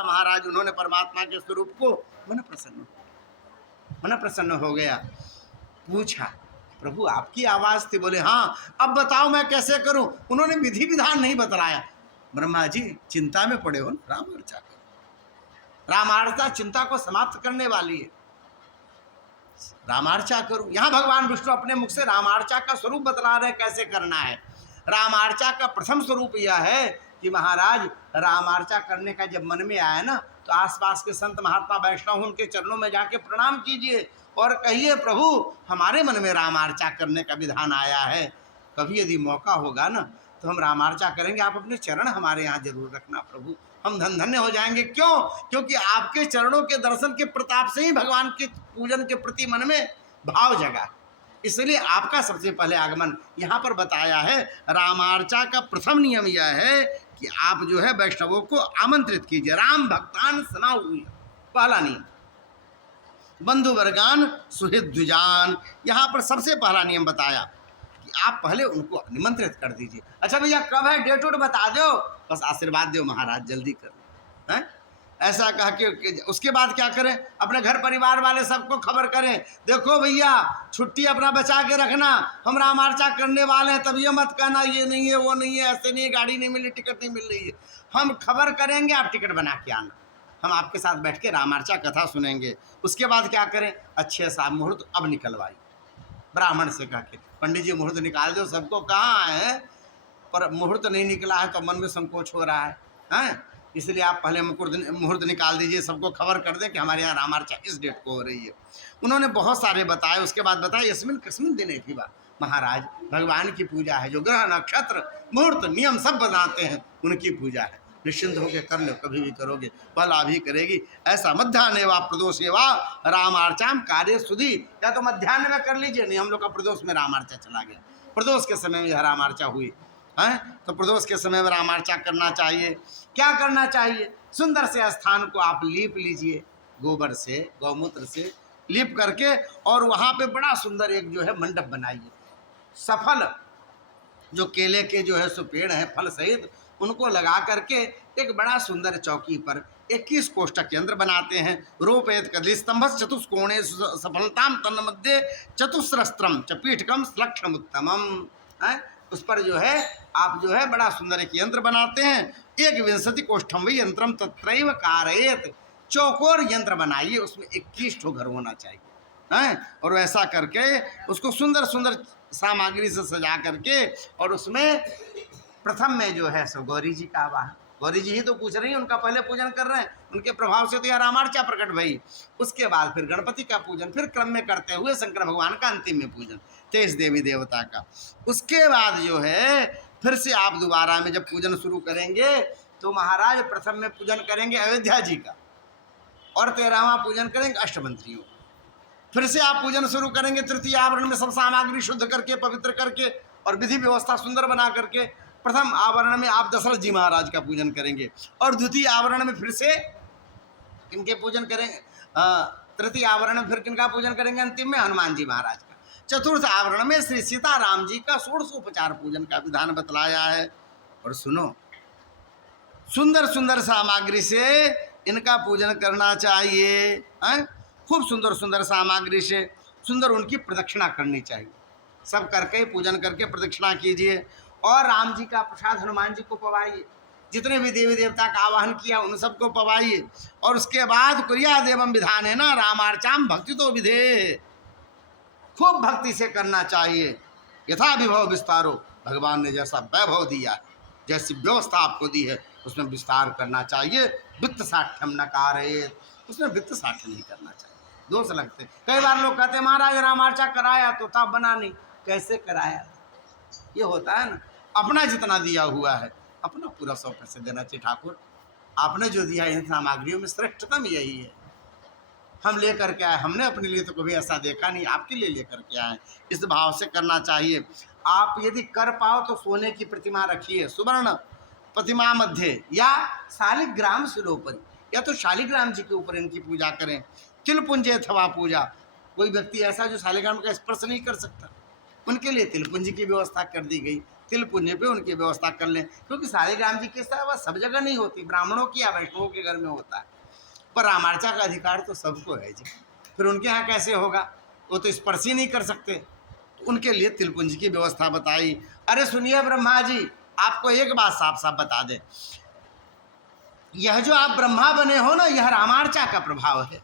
देखा महाराज, उन्होंने परमात्मा के स्वरूप को, मन प्रसन्न हो गया। पूछा, प्रभु आपकी आवाज थी? बोले हाँ। अब बताओ मैं कैसे करूं? उन्होंने विधि विधान नहीं बतलाया। ब्रह्मा जी चिंता में पड़े हो, रामार्चा करो। रामार्चा चिंता को समाप्त करने वाली है, रामार्चा करो। यहाँ भगवान विष्णु अपने मुख से रामार्चा का स्वरूप बतला रहे कैसे करना है। रामार्चा का प्रथम स्वरूप यह है कि महाराज रामार्चा करने का जब मन में आया ना, तो आसपास के संत महात्मा वैष्णव उनके चरणों में जाके प्रणाम कीजिए और कहिए, प्रभु हमारे मन में रामार्चा करने का विधान आया है, कभी यदि मौका होगा ना तो हम रामार्चा करेंगे, आप अपने चरण हमारे यहाँ जरूर रखना प्रभु, हम धन धन्य हो जाएंगे। क्यों? क्योंकि आपके चरणों के दर्शन के प्रताप से ही भगवान के पूजन के प्रति मन में भाव जगा, इसलिए आपका सबसे पहले आगमन यहाँ पर बताया है। रामार्चा का प्रथम नियम यह है कि आप जो है वैष्णवों को आमंत्रित कीजिए। राम भक्तान सना हुई, पहला नियम। बंधु वर्गान सुहृद द्विजान, यहाँ पर सबसे पहला नियम बताया कि आप पहले उनको निमंत्रित कर दीजिए। अच्छा भैया कब है, डेट उट बता दो, बस आशीर्वाद दो महाराज जल्दी कर हैं, ऐसा कह के उसके बाद क्या करें, अपने घर परिवार वाले सबको खबर करें, देखो भैया छुट्टी अपना बचा के रखना, हम रामार्चा करने वाले हैं, तब ये मत कहना ये नहीं है वो नहीं है, ऐसे नहीं है, गाड़ी नहीं मिली, टिकट नहीं मिल रही है, हम खबर करेंगे, आप टिकट बना के आना, हम आपके साथ बैठ के रामार्चा कथा सुनेंगे। उसके बाद क्या करें, अच्छे सा मुहूर्त अब निकलवाई, ब्राह्मण से कह के, पंडित जी मुहूर्त निकाल दो, सबको कहाँ है, पर मुहूर्त नहीं निकला है तो मन में संकोच हो रहा है, हैं? इसलिए आप पहले मुहूर्त निकाल दीजिए, सबको खबर कर दें कि हमारे यहाँ रामार्चा इस डेट को हो रही है। उन्होंने बहुत सारे बताए। उसके बाद बताया यस्मिन कस्मिन दिन की बात, महाराज भगवान की पूजा है, जो ग्रह नक्षत्र मुहूर्त नियम सब बनाते हैं उनकी पूजा है, निश्चिंत होकर कर लो, कभी भी करोगे फल आ भी करेगी। ऐसा मध्यान्ह व प्रदोष वा रामार्चाम कार्य सुधी, या तो मध्यान्ह में कर लीजिए, नहीं हम लोग का प्रदोष में रामार्चा चला गया, प्रदोष के समय में यह रामार्चा हुई है, तो प्रदोष के समय में रामार्चा करना चाहिए। क्या करना चाहिए, सुंदर से स्थान को आप लीप लीजिए, गोबर से गौमूत्र से लीप करके, और वहाँ पे बड़ा सुंदर एक जो है मंडप बनाइए, सफल जो केले के जो है सो पेड़ हैं फल सहित, उनको लगा करके एक बड़ा सुंदर चौकी पर 21 कोष्ठक यंत्र बनाते हैं। रोपेत कदली स्तंभस चतुष्कोणे सफलताम तन्न मध्य चतुस्रस्त्रम च पीठकम लक्षण उत्तमम, उस पर जो है आप जो है बड़ा सुंदर एक यंत्र बनाते हैं। 21 कोष्ठम वही यंत्रम तत्रैव कारयेत, चौकोर यंत्र बनाइए, उसमें 21 ठो घर होना चाहिए, हैं? और वैसा करके उसको सुंदर सुंदर सामग्री से सजा करके, और उसमें प्रथम में जो है सो गौरी जी का आवाहन, गौरी जी ही तो पूछ रही हैं, उनका पहले पूजन कर रहे हैं, उनके प्रभाव से तो यह रामार्चा प्रकट भई। उसके बाद फिर गणपति का पूजन, फिर क्रम में करते हुए शंकर भगवान का अंतिम में पूजन, 23 देवी देवता का। उसके बाद जो है फिर से आप दोबारा में जब पूजन शुरू करेंगे तो महाराज प्रथम में पूजन करेंगे अयोध्या जी का, और 13वां पूजन करेंगे अष्टमंत्रियों। फिर से आप पूजन शुरू करेंगे तृतीय आवरण में सब सामग्री शुद्ध करके पवित्र करके और विधि व्यवस्था सुंदर बना करके। प्रथम आवरण में आप दशरथ जी महाराज का पूजन करेंगे, और द्वितीय आवरण में फिर से किनके पूजन करेंगे, तृतीय आवरण में फिर किनका पूजन करेंगे, अंतिम में हनुमान जी महाराज का। चतुर्थ आवरण में श्री सीताराम जी का षोडशोपचार पूजन का विधान बतलाया है। और सुनो, सुंदर सुंदर सामग्री से इनका पूजन करना चाहिए, खूब सुंदर सुंदर सामग्री से सुंदर उनकी प्रदक्षिणा करनी चाहिए, सब करके पूजन करके प्रदक्षिणा कीजिए। और राम जी का प्रसाद हनुमान जी को पवाइए, जितने भी देवी देवता का आवाहन किया उन सबको पवाइए। और उसके बाद कुरिया देवम विधान है ना रामार्चाम भक्ति तो विधे, खूब भक्ति से करना चाहिए। यथा विभव विस्तारो, भगवान ने जैसा वैभव दिया, जैसी व्यवस्था आपको दी है उसमें विस्तार करना चाहिए। वित्त साठ्यम न कारयेत, उसमें वित्त साठ्य नहीं करना चाहिए, दोष लगते। कई बार लोग कहते हैं महाराज रामार्चा कराया तो था, बना नहीं, कैसे कराया, ये होता है ना, अपना जितना दिया हुआ है अपना पूरा 100% देना चाहिए। ठाकुर आपने जो दिया इन सामग्रियों में श्रेष्ठतम यही है, हम लेकर के आए, हमने अपने लिए तो कभी ऐसा देखा नहीं, आपके लिए लेकर के आए, इस भाव से करना चाहिए। आप यदि कर पाओ तो सोने की प्रतिमा रखिए, सुवर्ण प्रतिमा मध्य, या शालिग्राम शिलोपरि, या तो शालिग्राम जी के ऊपर इनकी पूजा करें। तिलपुंज अथवा पूजा, कोई व्यक्ति ऐसा जो शालिग्राम का स्पर्श नहीं कर सकता, उनके लिए तिलपुंज की व्यवस्था कर दी गई। तिल पुण्य पे उनकी व्यवस्था कर लें, क्योंकि सारे राम जी की सेवा सब जगह नहीं होती, ब्राह्मणों की या वैष्णवों के घर में होता है, पर रामार्चा का अधिकार तो सबको है जी। फिर उनके यहाँ कैसे होगा, वो तो स्पर्श ही नहीं कर सकते, तो उनके लिए तिलपुंज की व्यवस्था बताई। अरे सुनिए ब्रह्मा जी, आपको एक बात साफ साफ बता दें, यह जो आप ब्रह्मा बने हो ना, यह रामार्चा का प्रभाव है।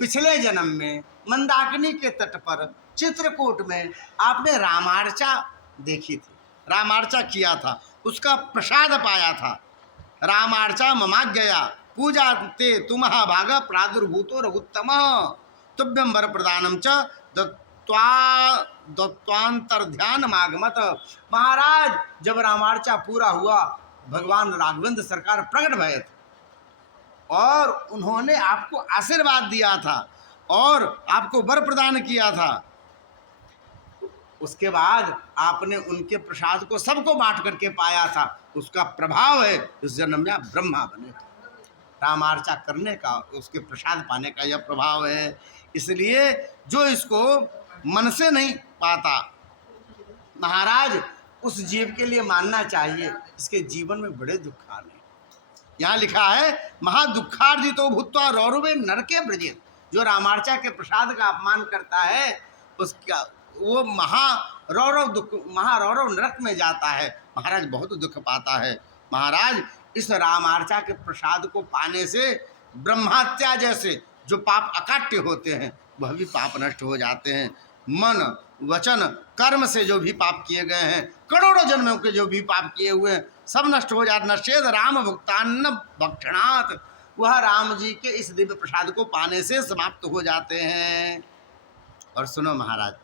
पिछले जन्म में मंदाकिनी के तट पर चित्रकूट में आपने रामार्चा देखी थी, रामार्चा किया था, उसका प्रसाद पाया था। रामार्चा ममाज्ञया पूजा ते तुमहा भाग प्रादुर्भूतो रघुत्तम तुभ्यं वर प्रदानम च दत्वांतर ध्यान मागमत। महाराज, जब रामार्चा पूरा हुआ, भगवान राघवेंद्र सरकार प्रकट भये थे और उन्होंने आपको आशीर्वाद दिया था और आपको वर प्रदान किया था। उसके बाद आपने उनके प्रसाद को सबको बांट करके पाया था, उसका प्रभाव है इस जन्म में आप ब्रह्मा बने। रामार्चा करने का, उसके प्रसाद पाने का यह प्रभाव है। इसलिए जो इसको मन से नहीं पाता महाराज, उस जीव के लिए मानना चाहिए इसके जीवन में बड़े दुख आने। यहाँ लिखा है महादुखार्जितो भूत्वा रौरवे नरके ब्रजेत। जो रामार्चा के प्रसाद का अपमान करता है उसका वो महारौरव नरक में जाता है। महाराज बहुत दुख पाता है। महाराज, इस रामार्चा के प्रसाद को पाने से ब्रह्महत्या जैसे जो पाप अकाट्य होते हैं वह भी पाप नष्ट हो जाते हैं। मन वचन कर्म से जो भी पाप किए गए हैं, करोड़ों जन्मों के जो भी पाप किए हुए हैं, सब नष्ट हो जाते। नश्येद राम भुक्तान्न भक्षणात्, वह राम जी के इस दिव्य प्रसाद को पाने से समाप्त हो जाते हैं। और सुनो महाराज,